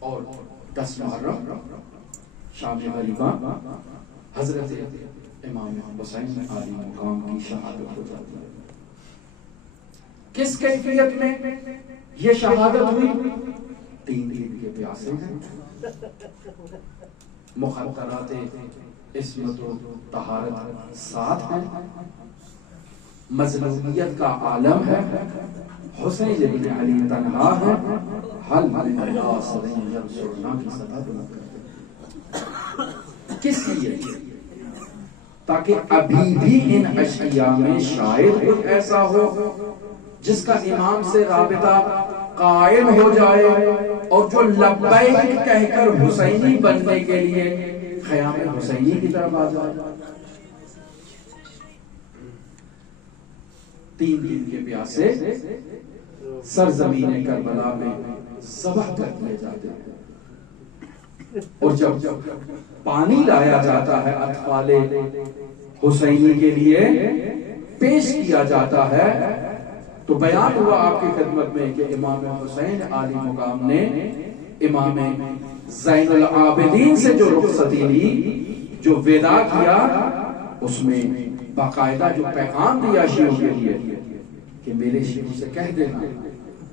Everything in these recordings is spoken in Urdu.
اور 10 محرم شام غریبہ حضرت امام حسین علی مقام کی شہادت ہو جاتی ہے۔ کس کیفیت میں یہ شہادت ہوئی؟ 3 دن کے پیاسے ہیں، مخدرات عصمت و طہارت ساتھ ہیں، مظلومیت کا عالم ہے، حسین ابن علی تنہا ہے، حل من اللہ صلی ینصرنا کی سطح بلند کرتے۔ کس لیے؟ تاکہ ابھی بھی ان اشیاء میں شاید کچھ ایسا ہو جس کا امام سے رابطہ قائم ہو جائے اور جو لبیک کہہ کر حسینی بننے کے لیے خیام حسینی کی طرف آ جائے۔ 3 دن کے پیاسے سرزمین کربلا میں ذبح کر دیے جاتے ہیں، اور جب پانی لایا جاتا ہے اطفال حسینی کے لیے پیش کیا جاتا ہے، تو بیان ہوا آپ کی خدمت میں کہ امام حسین علی مقام نے امام زین العابدین سے جو رخصتی لی، جو وداع کیا، اس میں باقاعدہ جو پیغام دیا شیعوں کے لیے کہ میرے شیعوں سے کہہ دینا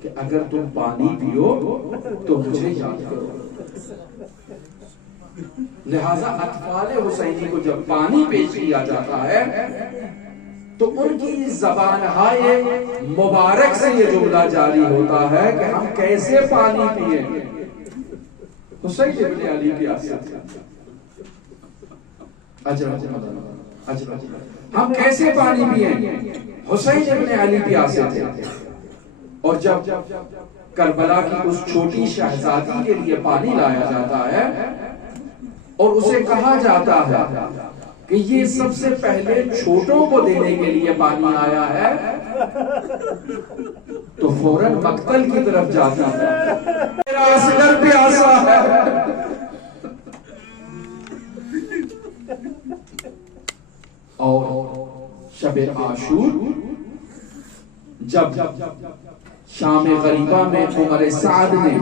کہ اگر تم پانی پیو تو مجھے یاد کرو۔ لہذا اطفال حسینی کو جب پانی پیش کیا جاتا ہے تو ان کی زبان ہائے مبارک سے یہ جملہ جاری ہوتا ہے کہ ہم کیسے پانی پیئیں؟ حسین ابن علی کی آسیت ہم کیسے پانی پیئیں؟ حسین ابن علی کی آسیت ہے۔ اور جب کربلا کی اس چھوٹی شہزادی کے لیے پانی لایا جاتا ہے اور اسے کہا جاتا ہے کہ یہ سب سے پہلے چھوٹوں کو دینے کے لیے پانی آیا ہے، تو فوراً مقتل کی طرف جاتا ہے، میرا اصغر پیاسا ہے۔ اور شب عاشور جب شام غریبہ میں عمر سعد نے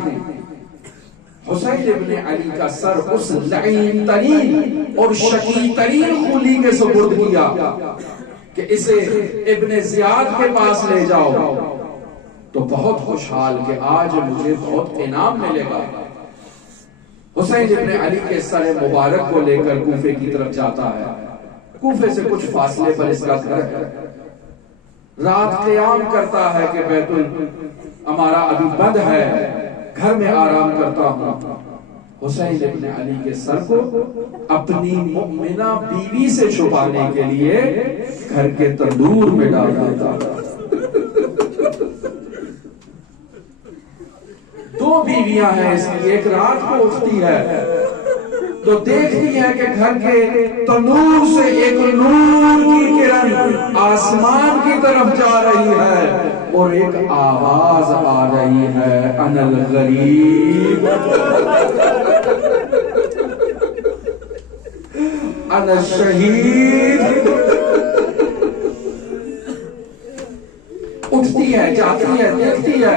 حسین ابن علی کا سر اس لعین ترین اور شقی ترین خولی کے سپرد کیا کہ اسے ابن زیاد کے پاس لے جاؤ، تو بہت خوشحال کہ آج مجھے بہت انعام ملے گا۔ حسین ابن علی کے سر مبارک کو لے کر کوفے کی طرف جاتا ہے۔ کوفے سے کچھ فاصلے پر اس کا گھر ہے۔ رات قیام کرتا ہے کہ بیت ہمارا ابھی بند ہے، گھر میں آرام کرتا ہوں۔ حسین ابن علی کے سر کو اپنی مؤمنہ بیوی سے چھپانے کے لیے گھر کے تندور میں ڈال دیتا۔ 2 بیویاں ہیں اس کی، ایک رات کو اٹھتی ہے تو دیکھتی ہے کہ گھر کے تندور سے ایک نور کی کرن آسمان کی طرف جا رہی ہے اور ایک آواز آ رہی ہے، انا الغریب انا الشہید۔ اٹھتی ہے، جاتی ہے، دیکھتی ہے،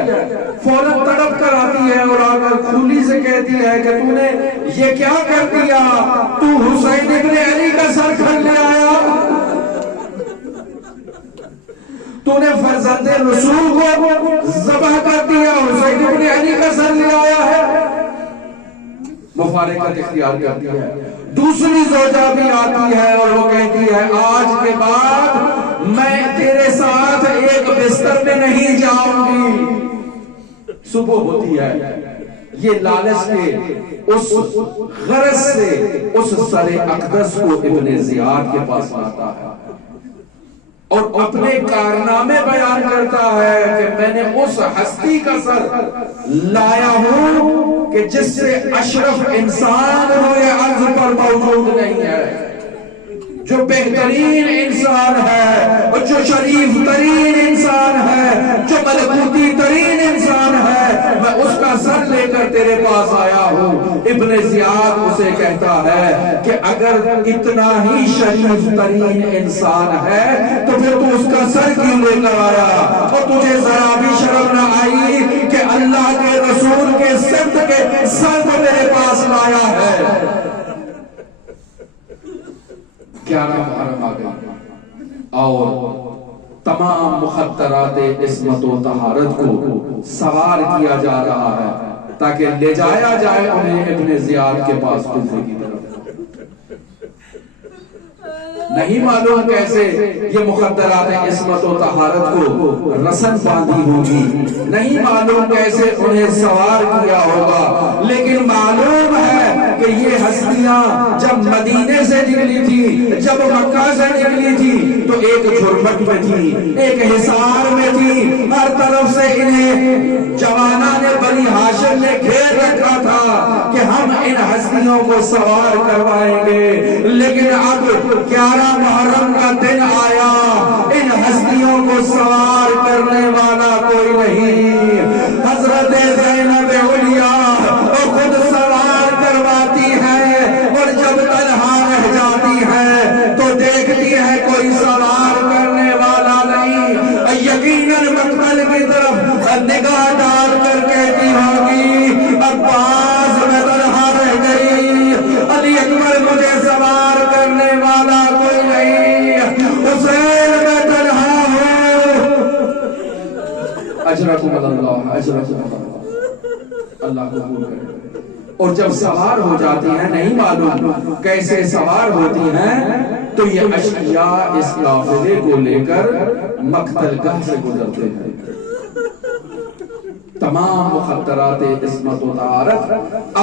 فوراً تڑپ کر آتی ہے اور آ کر کھولی سے کہتی ہے کہ تو نے یہ کیا کر دیا؟ تو حسین ابن علی کا سر کھل لے آیا، تو نے فرزند رسول کو ذبح کر دیا، حسین ابن علی کا سر لے آیا ہے۔ مفارقت اختیار کرتی ہے۔ دوسری زوجہ بھی آتی ہے اور وہ کہتی ہے آج کے بعد میں تیرے ساتھ ایک بستر میں نہیں جاؤں گی۔ صبح ہوتی ہے، یہ لالچ کے اس غرض سے اس سر اقدس کو ابن زیاد کے پاس لاتا ہے اور اپنے کارنامے بیان کرتا ہے کہ میں نے اس ہستی کا سر لایا ہوں کہ جس سے اشرف انسان روئے ارض پر موجود نہیں ہے، جو بہترین انسان ہے، جو شریف ترین انسان ہے، جو ملکوتی ترین انسان ہے، میں اس کا سر لے کر تیرے پاس آیا ہوں۔ ابن زیاد اسے کہتا ہے کہ اگر اتنا ہی شریف ترین انسان ہے تو پھر تو اس کا سر کیوں لے کر آیا؟ اور تجھے ذرا بھی شرم نہ آئی کہ اللہ کے رسول کے سمت کے سر کو میرے پاس لایا ہے؟ 11 محرم آ گئی اور تمام مخدرات عصمت و طہارت کو سوار کیا جا رہا ہے تاکہ لے جایا جائے انہیں ابن زیاد کے پاس کوفے کی طرف۔ نہیں معلوم کیسے یہ مخدرات عصمت و طہارت کو رسن باندھی ہوگی، نہیں معلوم کیسے انہیں سوار کیا ہوگا، لیکن معلوم ہے کہ یہ ہستیاں جب مدینے سے نکلی تھی، جب مکہ سے نکلی تھی تو ایک جھرمٹ میں تھی، ایک حصار میں تھی، ہر طرف سے انہیں جوانان بنی ہاشم نے گھیر رکھا تھا کہ ہم ان ہستیوں کو سوار کروائیں گے، لیکن اب 11 محرم کا دن آیا، ان ہستیوں کو سوار کرنے والا کوئی نہیں۔ حضرت زینب علیہ وہ خود سوار کرواتی ہے اور جب تنہا رہ جاتی ہے تو دیکھتی ہے کوئی سوار کرنے والا نہیں، یقیناً مقتل کی طرف نگاہ ڈال کر کہتی ہوگی عباس میں تنہا رہ گئی، علی اکبر مجھے سوار کرنے والا کوئی نہیں، حسین میں تنہا ہوں۔ اجرکم اللہ، اجرکم اللہ، اللہ قبول کرے۔ اور جب سوار ہو جاتی ہیں نہیں معلوم کیسے سوار ہوتی ہیں تو یہ اشقیاء اس قافلے کو لے کر مقتل گاہ سے گزرتے ہیں۔ تمام مخدرات عصمت و طہارت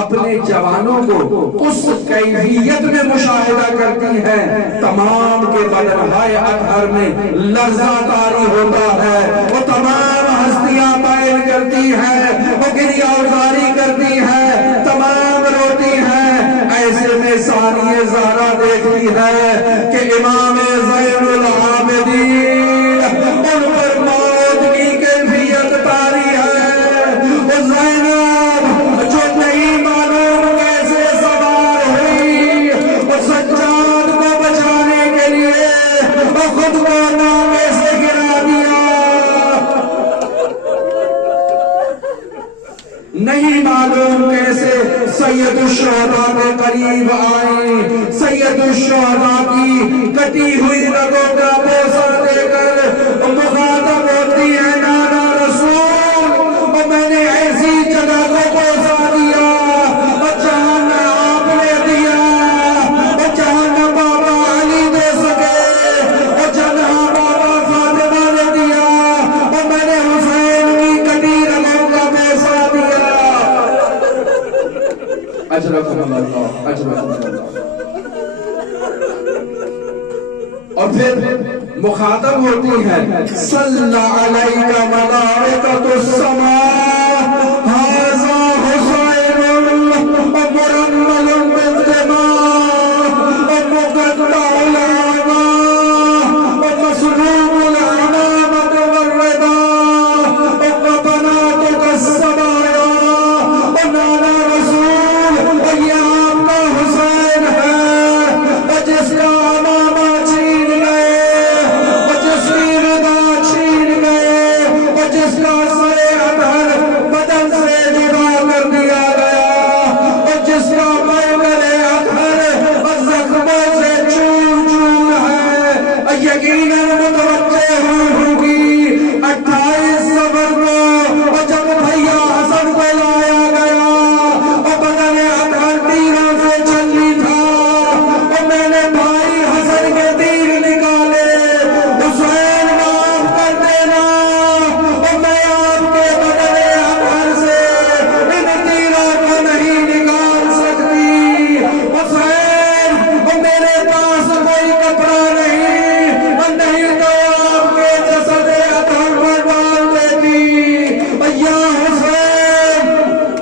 اپنے جوانوں کو اس کیفیت میں مشاہدہ کرتی ہیں، تمام کے بدنہائے اطہر میں لرزہ طاری ہوتا ہے، وہ تمام ہستیاں بیان کرتی ہیں، وہ گریہ ازاری کرتی ہیں، تمام روتی ہیں۔ ایسے میں ثانیہ زہرا دیکھتی ہے کہ امام زین العابدین ان پر موت کی کیفیت طاری ہے۔ زینب جو نہیں معلوم کیسے سوار ہوئی، وہ سجاد کو بچانے کے لیے وہ خود کو نامے سے گرا دیا، نہیں معلوم کیسے سید الشہداء کے قریب آئی، سید الشہداء کی کٹی ہوئی رگوں کا بوسہ دے کر مخاطب ہوتی ہے نانا رسول، میں نے ایسی جگہ کو بوسہ دیا اور جہاں نہ آپ نے دیا اور جہاں نہ بابا علی دے سکے اور جہاں بابا فاطمہ نے دیا اور میں نے حسین کی کٹی رگوں کا بوسہ دیا۔ اجرکم اللہ، اجرکم اللہ۔ اور پھر مخاطب ہوتی ہے صلی علیک ملائکۃ السماء